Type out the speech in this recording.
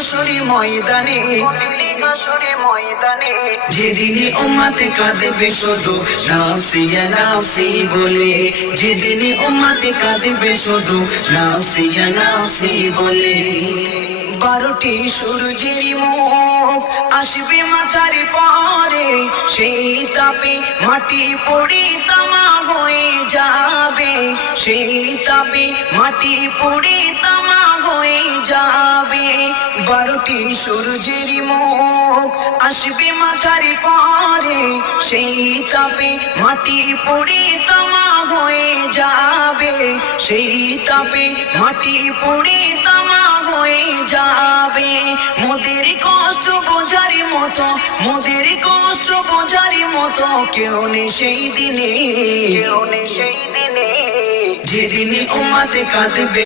হাসরি ময়দানে, যেদিনই উম্মতে কাঁদবে শুধু নাফসি ইয়া নাফসি বলে, যেদিনই উম্মতে কাঁদবে শুধু নাফসি ইয়া নাফসি বলে। 12টি সূর্যের মুখ আসবে মাথার পরে, সেই তাপে মাটি পড়ে তামা হয়ে যাবে, সেই তাপে মাটি পড়ে তামা হয়ে যাবে। 12টি সূর্যের মুখ আসবে মাথার পরে, সেই তাপে মাটি পড়ে তামা হয়ে যাবে, সেই তাপে মাটি পড়ে তামা হয়ে যাবে। মোদের কষ্ট বোঝার মতো, মোদের কষ্ট বোঝার মতো কেউ নেই সেই দিনে, কেউ নেই সেই দিনে, যেদিনই উম্মতে কাঁদবে।